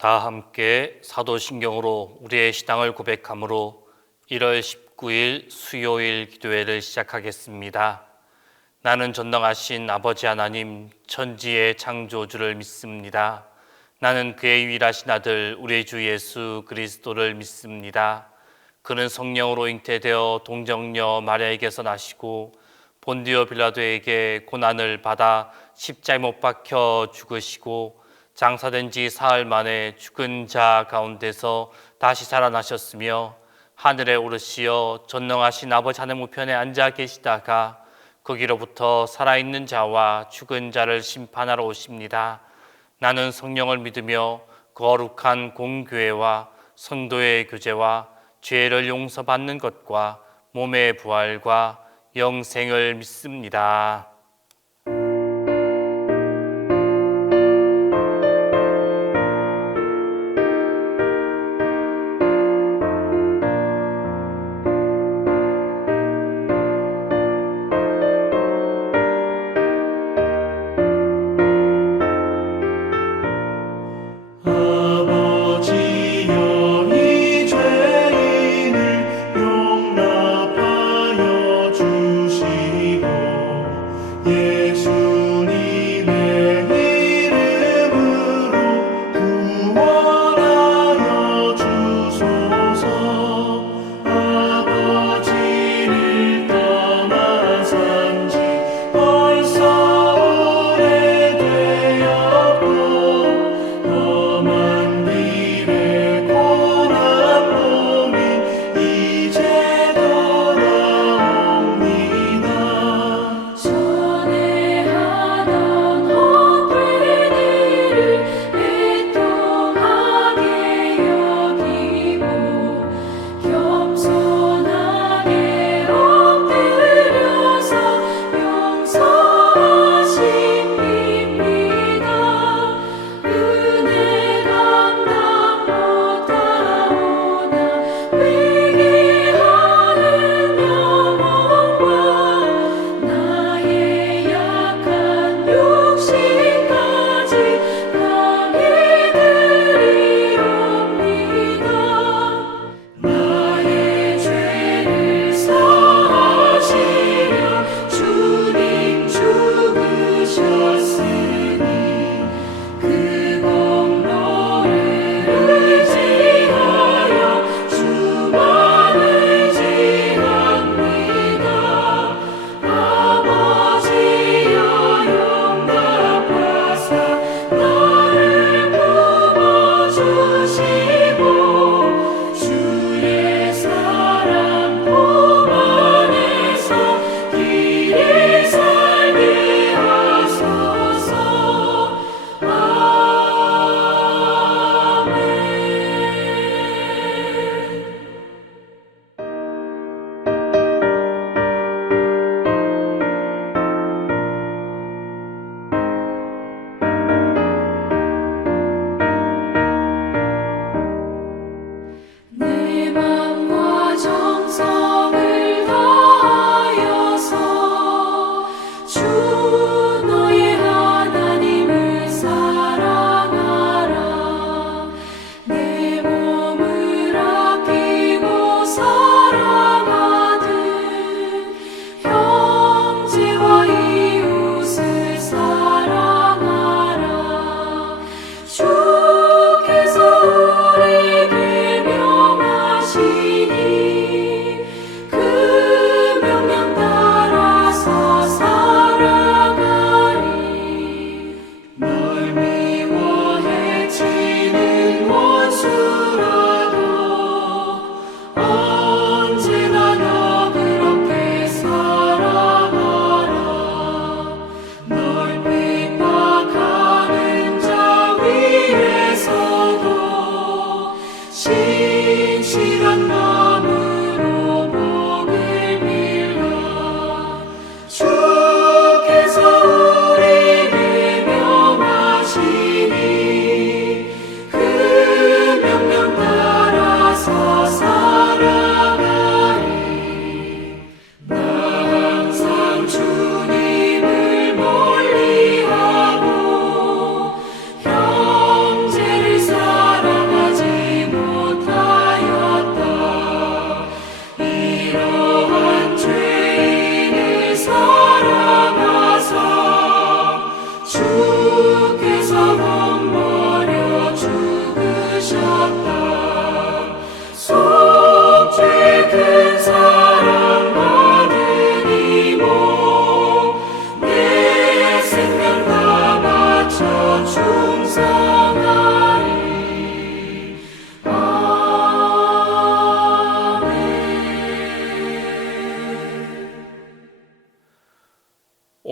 다 함께 사도신경으로 우리의 신앙을 고백함으로 1월 19일 수요일 기도회를 시작하겠습니다. 나는 전능하신 아버지 하나님 천지의 창조주를 믿습니다. 나는 그의 유일하신 아들 우리 주 예수 그리스도를 믿습니다. 그는 성령으로 잉태되어 동정녀 마리아에게서 나시고 본디오 빌라도에게 고난을 받아 십자가에 못 박혀 죽으시고 장사된 지 사흘 만에 죽은 자 가운데서 다시 살아나셨으며 하늘에 오르시어 전능하신 아버지 하늘 우편에 앉아 계시다가 거기로부터 살아있는 자와 죽은 자를 심판하러 오십니다. 나는 성령을 믿으며 거룩한 공교회와 성도의 교제와 죄를 용서받는 것과 몸의 부활과 영생을 믿습니다.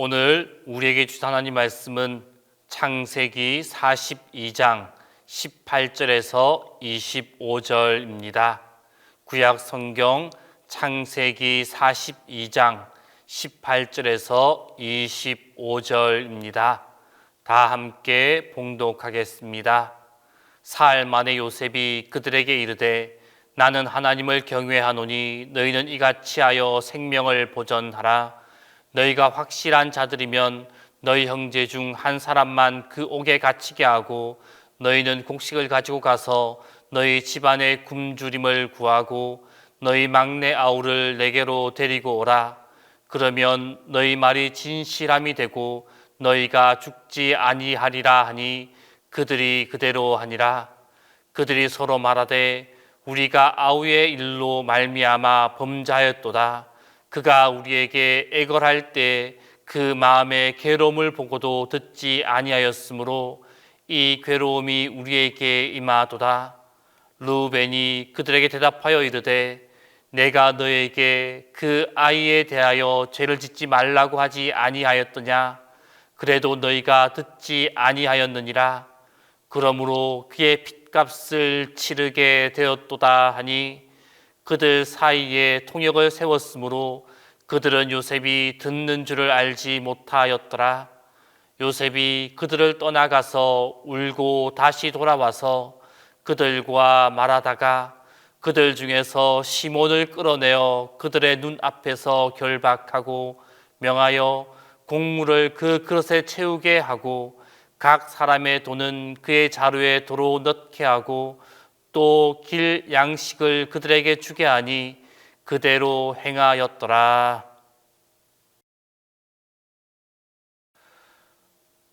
오늘 우리에게 주신 하나님 말씀은 창세기 42장 18절에서 25절입니다. 구약 성경 창세기 42장 18절에서 25절입니다. 다 함께 봉독하겠습니다. 사흘 만에 요셉이 그들에게 이르되 나는 하나님을 경외하노니 너희는 이같이 하여 생명을 보전하라. 너희가 확실한 자들이면 너희 형제 중 한 사람만 그 옥에 갇히게 하고 너희는 곡식을 가지고 가서 너희 집안의 굶주림을 구하고 너희 막내 아우를 내게로 데리고 오라. 그러면 너희 말이 진실함이 되고 너희가 죽지 아니하리라 하니 그들이 그대로 하니라. 그들이 서로 말하되 우리가 아우의 일로 말미암아 범죄하였도다. 그가 우리에게 애걸할 때 그 마음의 괴로움을 보고도 듣지 아니하였으므로 이 괴로움이 우리에게 임하도다. 르우벤이 그들에게 대답하여 이르되 내가 너에게 그 아이에 대하여 죄를 짓지 말라고 하지 아니하였더냐. 그래도 너희가 듣지 아니하였느니라. 그러므로 그의 핏값을 치르게 되었도다 하니 그들 사이에 통역을 세웠으므로 그들은 요셉이 듣는 줄을 알지 못하였더라. 요셉이 그들을 떠나가서 울고 다시 돌아와서 그들과 말하다가 그들 중에서 시몬을 끌어내어 그들의 눈앞에서 결박하고 명하여 곡물을 그 그릇에 채우게 하고 각 사람의 돈은 그의 자루에 도로 넣게 하고 또 길 양식을 그들에게 주게 하니 그대로 행하였더라.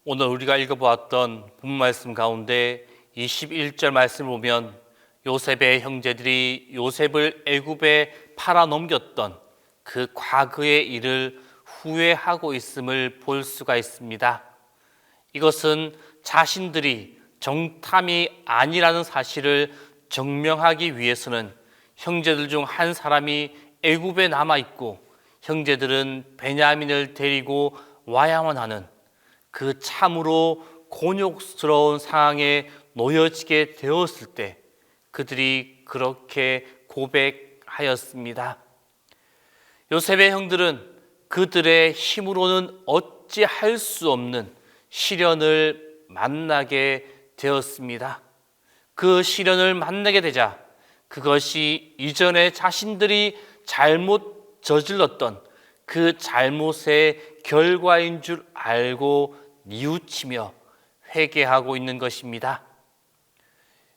오늘 우리가 읽어보았던 본문 말씀 가운데 21절 말씀을 보면 요셉의 형제들이 요셉을 애굽에 팔아넘겼던 그 과거의 일을 후회하고 있음을 볼 수가 있습니다. 이것은 자신들이 정탐이 아니라는 사실을 증명하기 위해서는 형제들 중 한 사람이 애굽에 남아있고 형제들은 베냐민을 데리고 와야만 하는 그 참으로 곤욕스러운 상황에 놓여지게 되었을 때 그들이 그렇게 고백하였습니다. 요셉의 형들은 그들의 힘으로는 어찌할 수 없는 시련을 만나게 되었습니다. 그 시련을 만나게 되자 그것이 이전에 자신들이 잘못 저질렀던 그 잘못의 결과인 줄 알고 뉘우치며 회개하고 있는 것입니다.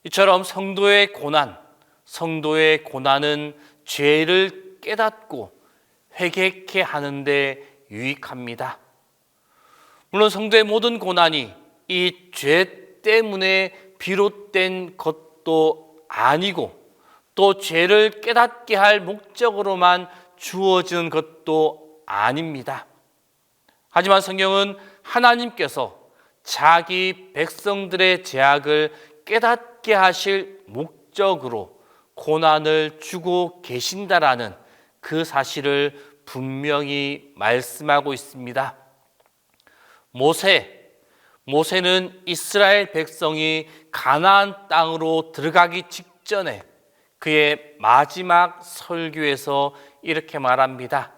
이처럼 성도의 고난은 죄를 깨닫고 회개케 하는데 유익합니다. 물론 성도의 모든 고난이 이 죄 때문에 비롯된 것도 아니고 또 죄를 깨닫게 할 목적으로만 주어지는 것도 아닙니다. 하지만 성경은 하나님께서 자기 백성들의 죄악을 깨닫게 하실 목적으로 고난을 주고 계신다라는 그 사실을 분명히 말씀하고 있습니다. 모세는 이스라엘 백성이 가나안 땅으로 들어가기 직전에 그의 마지막 설교에서 이렇게 말합니다.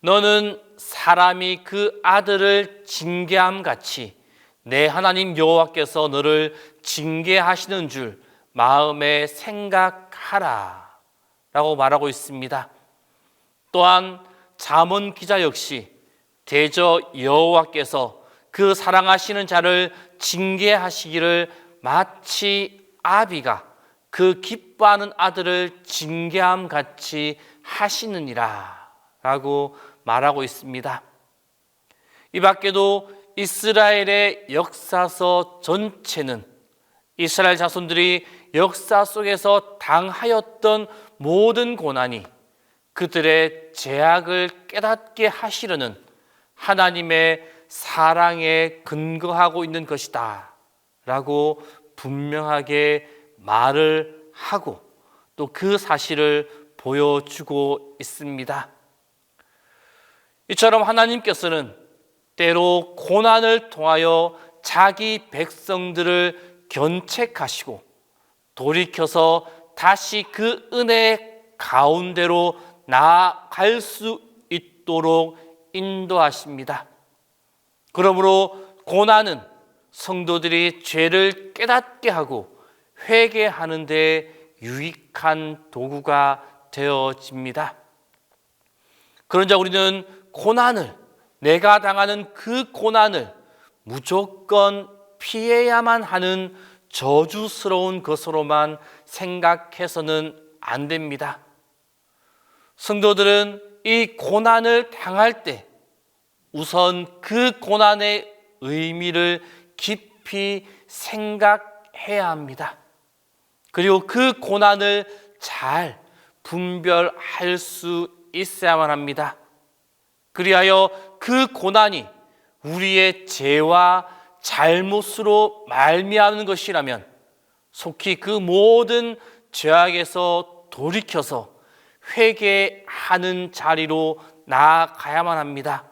너는 사람이 그 아들을 징계함 같이 내 하나님 여호와께서 너를 징계하시는 줄 마음에 생각하라 라고 말하고 있습니다. 또한 잠언 기자 역시 대저 여호와께서 그 사랑하시는 자를 징계하시기를 마치 아비가 그 기뻐하는 아들을 징계함 같이 하시느니라 라고 말하고 있습니다. 이 밖에도 이스라엘의 역사서 전체는 이스라엘 자손들이 역사 속에서 당하였던 모든 고난이 그들의 죄악을 깨닫게 하시려는 하나님의 사랑에 근거하고 있는 것이다 라고 분명하게 말을 하고 또 그 사실을 보여주고 있습니다. 이처럼 하나님께서는 때로 고난을 통하여 자기 백성들을 견책하시고 돌이켜서 다시 그 은혜 가운데로 나아갈 수 있도록 인도하십니다. 그러므로 고난은 성도들이 죄를 깨닫게 하고 회개하는 데 유익한 도구가 되어집니다. 그러자 우리는 고난을, 내가 당하는 그 고난을 무조건 피해야만 하는 저주스러운 것으로만 생각해서는 안 됩니다. 성도들은 이 고난을 당할 때 우선 그 고난의 의미를 깊이 생각해야 합니다. 그리고 그 고난을 잘 분별할 수 있어야만 합니다. 그리하여 그 고난이 우리의 죄와 잘못으로 말미암는 것이라면 속히 그 모든 죄악에서 돌이켜서 회개하는 자리로 나아가야만 합니다.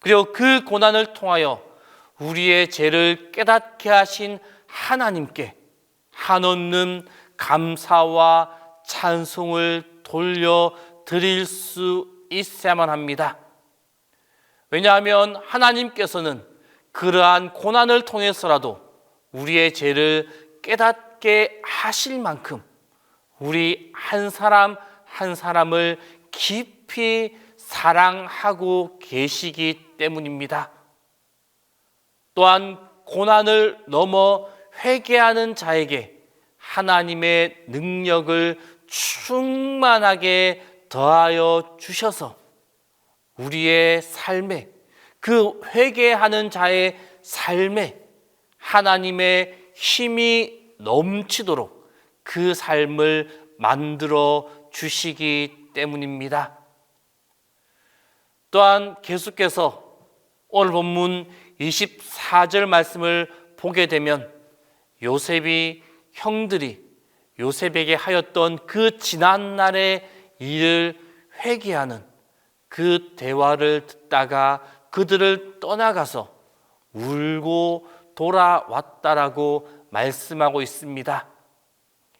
그리고 그 고난을 통하여 우리의 죄를 깨닫게 하신 하나님께 한없는 감사와 찬송을 돌려드릴 수 있어야만 합니다. 왜냐하면 하나님께서는 그러한 고난을 통해서라도 우리의 죄를 깨닫게 하실 만큼 우리 한 사람 한 사람을 깊이 사랑하고 계시기 때문입니다. 또한 고난을 넘어 회개하는 자에게 하나님의 능력을 충만하게 더하여 주셔서 우리의 삶에, 그 회개하는 자의 삶에 하나님의 힘이 넘치도록 그 삶을 만들어 주시기 때문입니다. 또한 계속해서 오늘 본문 24절 말씀을 보게 되면 요셉이 형들이 요셉에게 하였던 그 지난날의 일을 회개하는 그 대화를 듣다가 그들을 떠나가서 울고 돌아왔다라고 말씀하고 있습니다.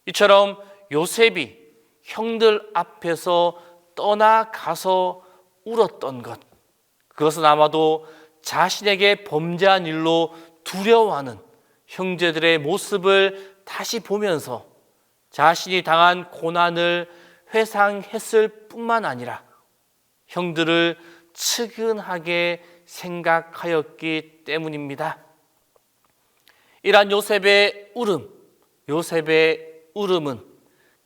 이처럼 요셉이 형들 앞에서 떠나가서 울었던 것, 그것은 아마도 자신에게 범죄한 일로 두려워하는 형제들의 모습을 다시 보면서 자신이 당한 고난을 회상했을 뿐만 아니라 형들을 측은하게 생각하였기 때문입니다. 이러한 요셉의 울음은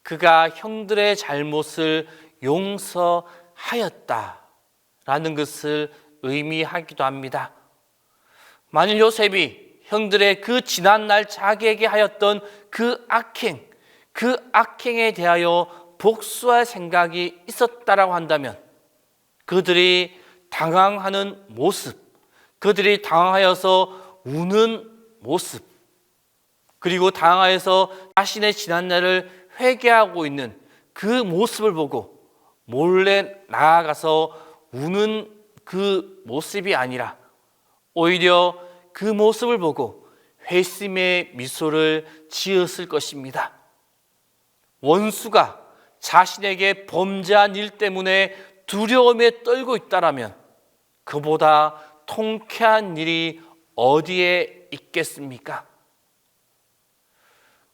그가 형들의 잘못을 용서하였다라는 것을 의미하기도 합니다. 만일 요셉이 형들의 그 지난날 자기에게 하였던 그 악행에 대하여 복수할 생각이 있었다라고 한다면 그들이 당황하는 모습, 그들이 당황하여서 우는 모습, 그리고 당황하여서 자신의 지난날을 회개하고 있는 그 모습을 보고 몰래 나아가서 우는 그 모습이 아니라 오히려 그 모습을 보고 회심의 미소를 지었을 것입니다. 원수가 자신에게 범죄한 일 때문에 두려움에 떨고 있다라면 그보다 통쾌한 일이 어디에 있겠습니까?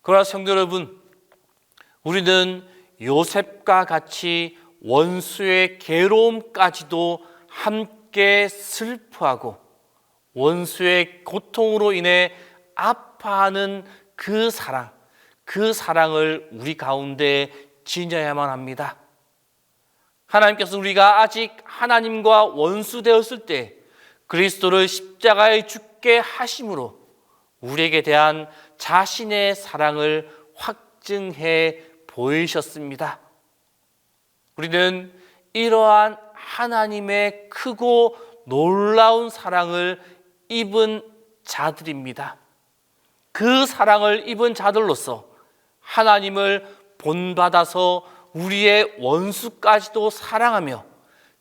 그러나 성도 여러분, 우리는 요셉과 같이 원수의 괴로움까지도 함께 슬퍼하고 원수의 고통으로 인해 아파하는 그 사랑을 우리 가운데 지녀야만 합니다. 하나님께서 우리가 아직 하나님과 원수 되었을 때 그리스도를 십자가에 죽게 하심으로 우리에게 대한 자신의 사랑을 확증해 보이셨습니다. 우리는 이러한 하나님의 크고 놀라운 사랑을 입은 자들입니다. 그 사랑을 입은 자들로서 하나님을 본받아서 우리의 원수까지도 사랑하며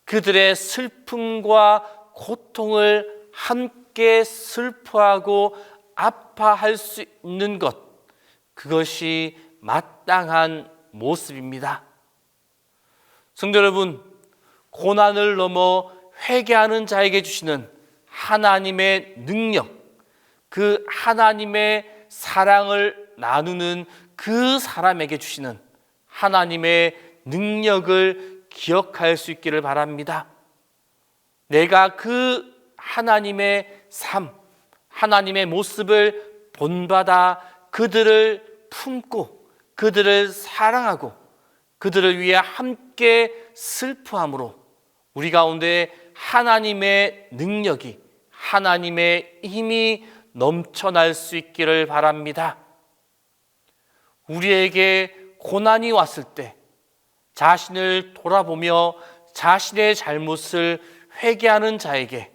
그들의 슬픔과 고통을 함께 슬퍼하고 아파할 수 있는 것, 그것이 마땅한 모습입니다. 성도 여러분, 고난을 넘어 회개하는 자에게 주시는 하나님의 능력, 그 하나님의 사랑을 나누는 그 사람에게 주시는 하나님의 능력을 기억할 수 있기를 바랍니다. 내가 그 하나님의 삶, 하나님의 모습을 본받아 그들을 품고 그들을 사랑하고 그들을 위해 함께 슬퍼함으로 우리 가운데 하나님의 능력이, 하나님의 힘이 넘쳐날 수 있기를 바랍니다. 우리에게 고난이 왔을 때 자신을 돌아보며 자신의 잘못을 회개하는 자에게,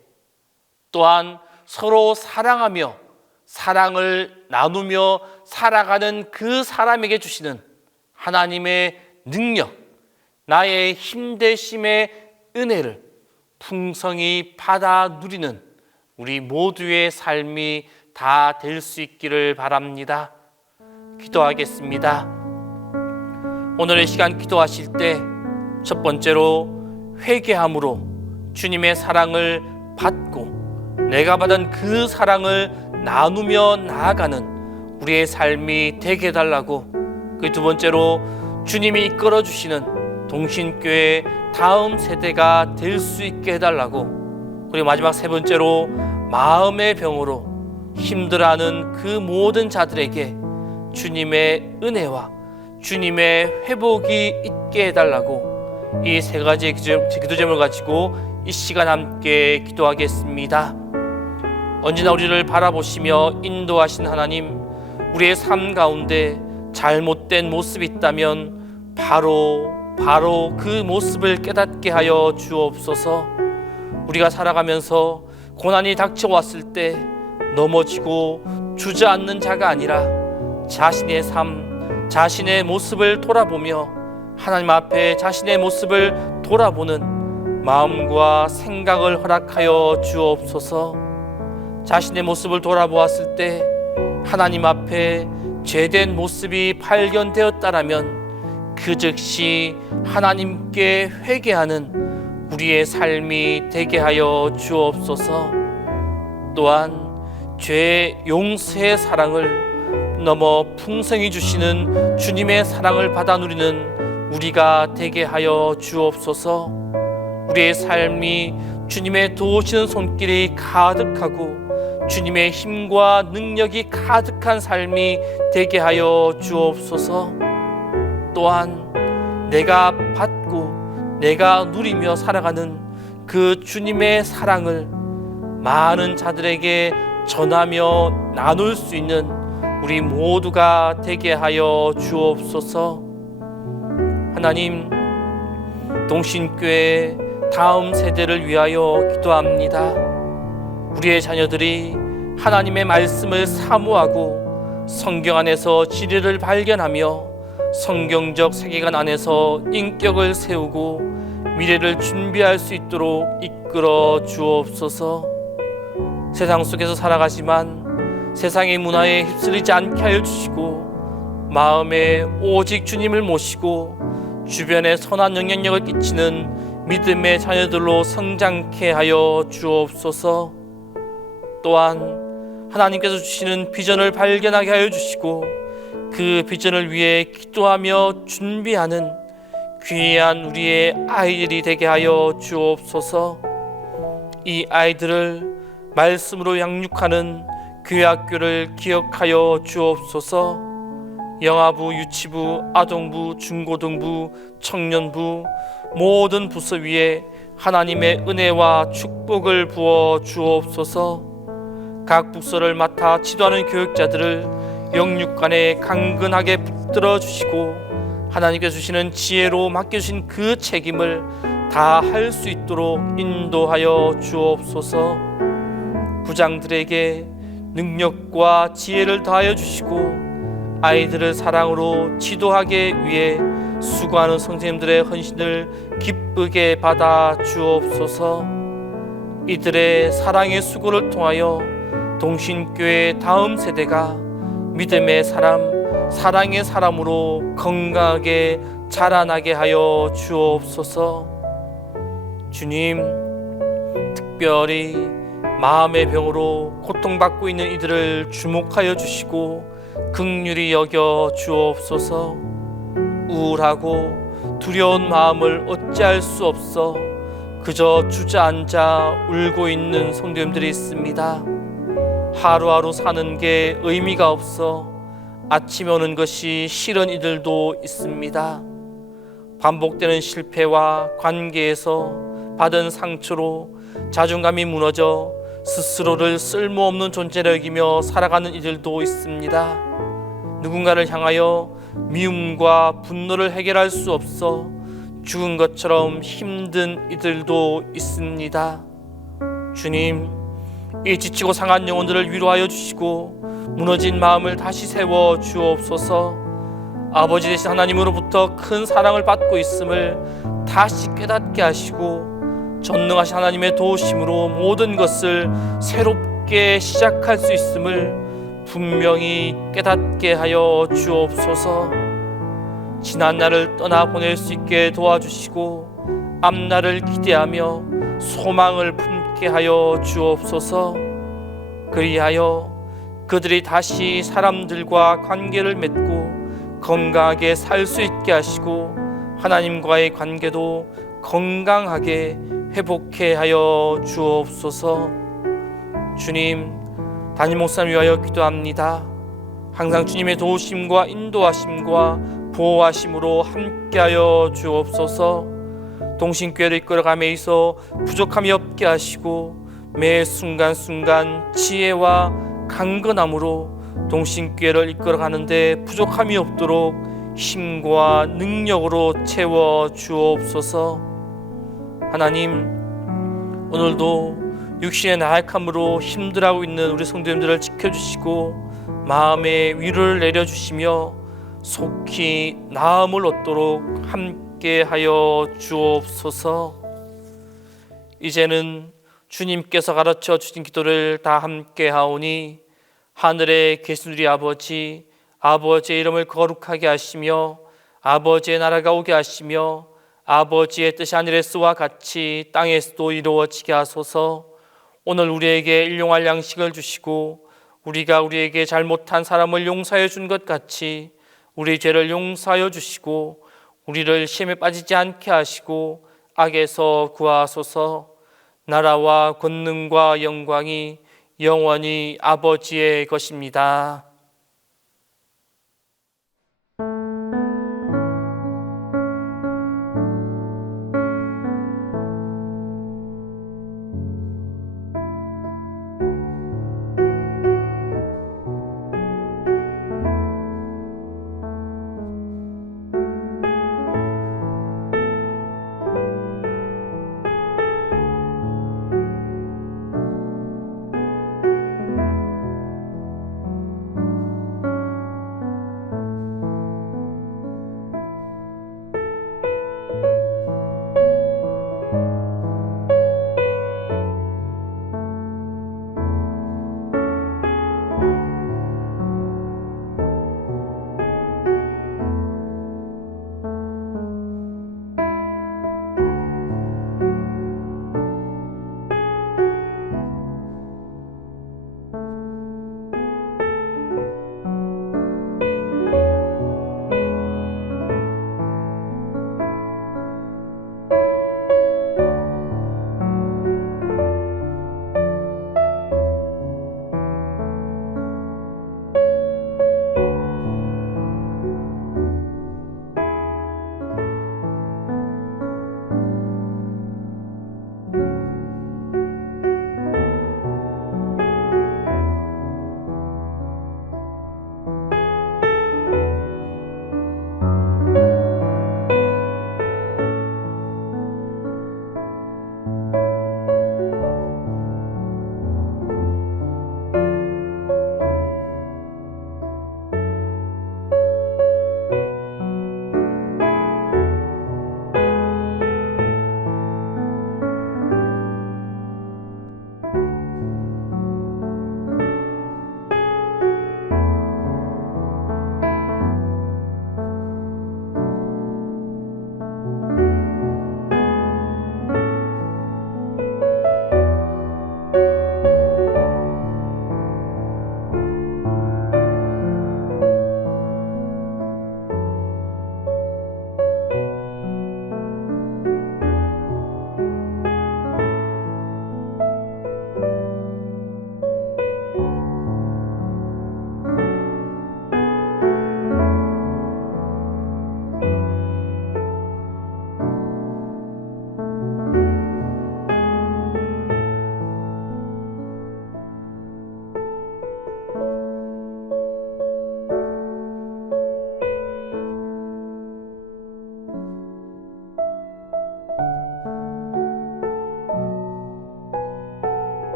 또한 서로 사랑하며 사랑을 나누며 살아가는 그 사람에게 주시는 하나님의 능력, 나의 힘되심의 은혜를 풍성히 받아 누리는 우리 모두의 삶이 다 될 수 있기를 바랍니다. 기도하겠습니다. 오늘의 시간 기도하실 때 첫 번째로 회개함으로 주님의 사랑을 받고 내가 받은 그 사랑을 나누며 나아가는 우리의 삶이 되게 해달라고, 그 두 번째로 주님이 이끌어 주시는 동신교회 다음 세대가 될 수 있게 해달라고, 그리고 마지막 세 번째로 마음의 병으로 힘들어하는 그 모든 자들에게 주님의 은혜와 주님의 회복이 있게 해달라고, 이 세 가지의 기도 제목을 가지고 이 시간 함께 기도하겠습니다. 언제나 우리를 바라보시며 인도하신 하나님, 우리의 삶 가운데 잘못된 모습이 있다면 바로 그 모습을 깨닫게 하여 주옵소서. 우리가 살아가면서 고난이 닥쳐왔을 때 넘어지고 주저앉는 자가 아니라 자신의 삶, 자신의 모습을 돌아보며 하나님 앞에 자신의 모습을 돌아보는 마음과 생각을 허락하여 주옵소서. 자신의 모습을 돌아보았을 때 하나님 앞에 죄된 모습이 발견되었다라면 그 즉시 하나님께 회개하는 우리의 삶이 되게 하여 주옵소서. 또한 죄의 용서의 사랑을 넘어 풍성히 주시는 주님의 사랑을 받아 누리는 우리가 되게 하여 주옵소서. 우리의 삶이 주님의 도우시는 손길이 가득하고 주님의 힘과 능력이 가득한 삶이 되게 하여 주옵소서. 또한 내가 받고 내가 누리며 살아가는 그 주님의 사랑을 많은 자들에게 전하며 나눌 수 있는 우리 모두가 되게 하여 주옵소서. 하나님, 동신교회 다음 세대를 위하여 기도합니다. 우리의 자녀들이 하나님의 말씀을 사모하고 성경 안에서 진리를 발견하며 성경적 세계관 안에서 인격을 세우고 미래를 준비할 수 있도록 이끌어 주옵소서. 세상 속에서 살아가지만 세상의 문화에 휩쓸리지 않게 하여 주시고 마음에 오직 주님을 모시고 주변에 선한 영향력을 끼치는 믿음의 자녀들로 성장케 하여 주옵소서. 또한 하나님께서 주시는 비전을 발견하게 하여 주시고 그 비전을 위해 기도하며 준비하는 귀한 우리의 아이들이 되게 하여 주옵소서. 이 아이들을 말씀으로 양육하는 교회 학교를 기억하여 주옵소서. 영아부, 유치부, 아동부, 중고등부, 청년부 모든 부서 위에 하나님의 은혜와 축복을 부어 주옵소서. 각 부서를 맡아 지도하는 교육자들을 영육간에 강건하게 붙들어 주시고 하나님께서 주시는 지혜로 맡겨주신 그 책임을 다 할 수 있도록 인도하여 주옵소서. 부장들에게 능력과 지혜를 다하여 주시고 아이들을 사랑으로 지도하기 위해 수고하는 선생님들의 헌신을 기쁘게 받아 주옵소서. 이들의 사랑의 수고를 통하여 동신교회 다음 세대가 믿음의 사람, 사랑의 사람으로 건강하게 자라나게 하여 주옵소서. 주님, 특별히 마음의 병으로 고통받고 있는 이들을 주목하여 주시고 긍휼히 여겨 주옵소서. 우울하고 두려운 마음을 어찌할 수 없어 그저 주저앉아 울고 있는 성도님들이 있습니다. 하루하루 사는 게 의미가 없어 아침에 오는 것이 싫은 이들도 있습니다. 반복되는 실패와 관계에서 받은 상처로 자존감이 무너져 스스로를 쓸모없는 존재로 여기며 살아가는 이들도 있습니다. 누군가를 향하여 미움과 분노를 해결할 수 없어 죽은 것처럼 힘든 이들도 있습니다. 주님, 이 지치고 상한 영혼들을 위로하여 주시고 무너진 마음을 다시 세워 주옵소서. 아버지 되신 하나님으로부터 큰 사랑을 받고 있음을 다시 깨닫게 하시고 전능하신 하나님의 도우심으로 모든 것을 새롭게 시작할 수 있음을 분명히 깨닫게 하여 주옵소서. 지난 날을 떠나보낼 수 있게 도와주시고 앞날을 기대하며 소망을 품게 하여 주옵소서. 그리하여 그들이 다시 사람들과 관계를 맺고 건강하게 살 수 있게 하시고 하나님과의 관계도 건강하게 회복해 하여 주옵소서. 주님, 담임 목사님 위하여 기도합니다. 항상 주님의 도우심과 인도하심과 보호하심으로 함께하여 주옵소서. 동신교회를 이끌어감에 있어 부족함이 없게 하시고 매 순간순간 지혜와 강건함으로 동신교회를 이끌어가는데 부족함이 없도록 힘과 능력으로 채워 주옵소서. 하나님, 오늘도 육신의 나약함으로 힘들어하고 있는 우리 성도님들을 지켜주시고 마음의 위로를 내려주시며 속히 나음을 얻도록 함께하여 주옵소서. 이제는 주님께서 가르쳐 주신 기도를 다 함께하오니 하늘에 계신 우리 아버지, 아버지의 이름을 거룩하게 하시며 아버지의 나라가 오게 하시며 아버지의 뜻이 하늘에서와 같이 땅에서도 이루어지게 하소서. 오늘 우리에게 일용할 양식을 주시고 우리가 우리에게 잘못한 사람을 용서해 준 것 같이 우리 죄를 용서하여 주시고 우리를 시험에 빠지지 않게 하시고 악에서 구하소서. 나라와 권능과 영광이 영원히 아버지의 것입니다.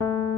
주